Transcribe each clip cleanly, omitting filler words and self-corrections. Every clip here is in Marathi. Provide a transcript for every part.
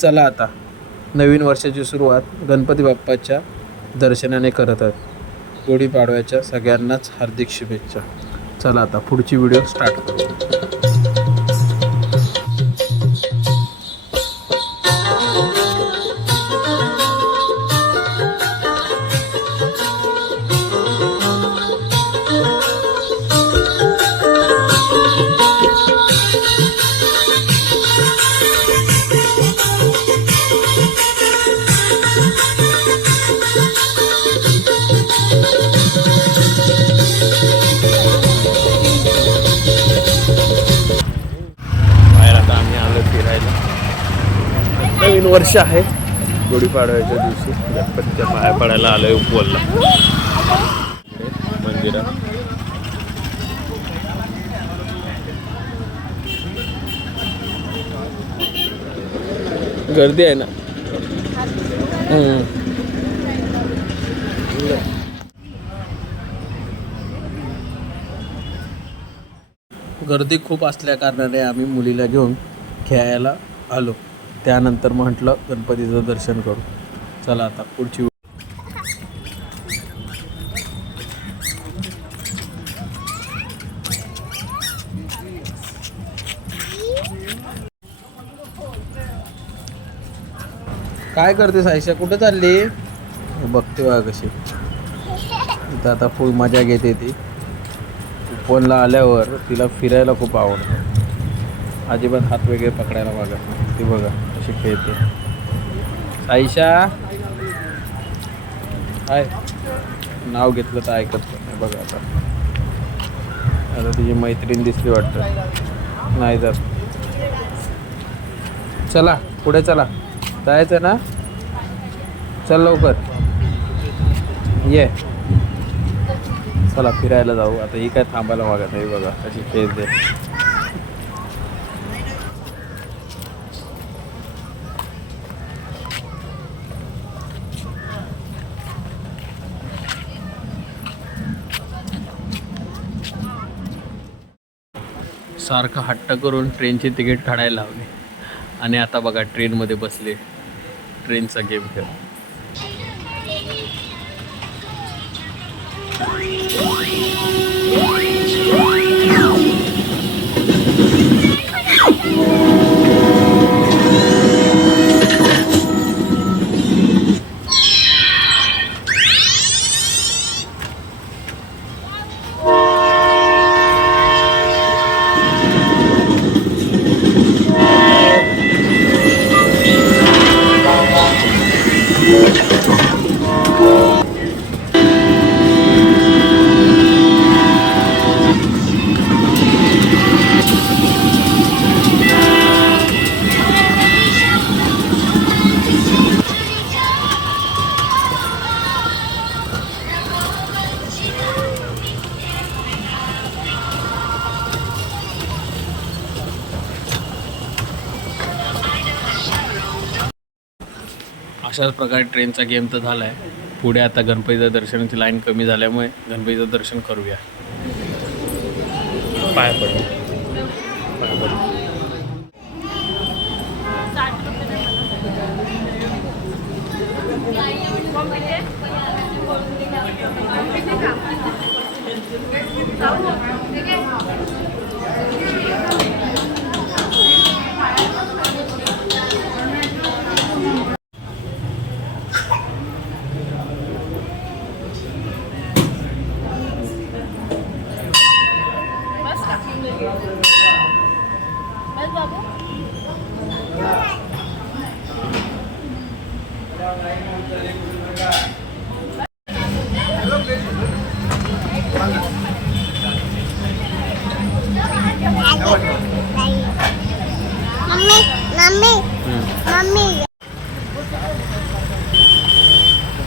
चला आता नवीन वर्षाची सुरुवात गणपती बाप्पाच्या दर्शनाने करत आहेत. गुढीपाडव्याच्या सगळ्यांनाच हार्दिक शुभेच्छा. चला आता पुढची व्हिडिओ स्टार्ट करू. नवीन वर्ष आहे. गुढीपाडव्याच्या दिवशी गणपतीच्या पाया पडायला आलोय उपवलला मंदिरात. गर्दी आहे ना. गर्दी खूप असल्या कारणाने आम्ही मुलीला घेऊन खेळायला आलो. त्यानंतर म्हटलं गणपतीचं दर्शन करू. चला आता पुढची. काय करते सायशा? कुठे चालली? बघते बघा कशी. इथं आता फुल मजा घेते ती. फोनला आल्यावर तिला फिरायला खूप आवडतं. अजिबात हात वगैरे पकडायला मागत नाही ती. बघा कशी खेळते. सायशा काय नाव घेतलं तर ऐकत नाही. बघा आता आता तिची मैत्रीण दिसली वाटतं. नाही जात. चला पुढे चला. जायचं ना. चल लवकर ये. चला फिरायला जाऊ आता. ही काय थांबायला मागत नाही. बघा कशी खेळते. सारखं हट्ट करून ट्रेनची तिकीट काढायला लावली आणि आता बघा ट्रेनमध्ये बसले. ट्रेनचा गेम खेळ. अशाच प्रकारे ट्रेनचा गेम तर झाला आहे. पुढे आता गणपतीचं दर्शनाची लाईन कमी झाल्यामुळे गणपतीचं दर्शन करूया. पाय पडू.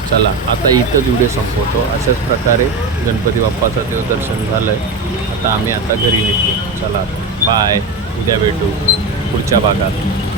चला आता इथंच व्हिडिओ संपवतो. अशाच प्रकारे गणपती बाप्पाचं देवदर्शन झालं आहे. आता आम्ही घरी निघतो. चला बाय. उद्या भेटू पुढच्या भागात.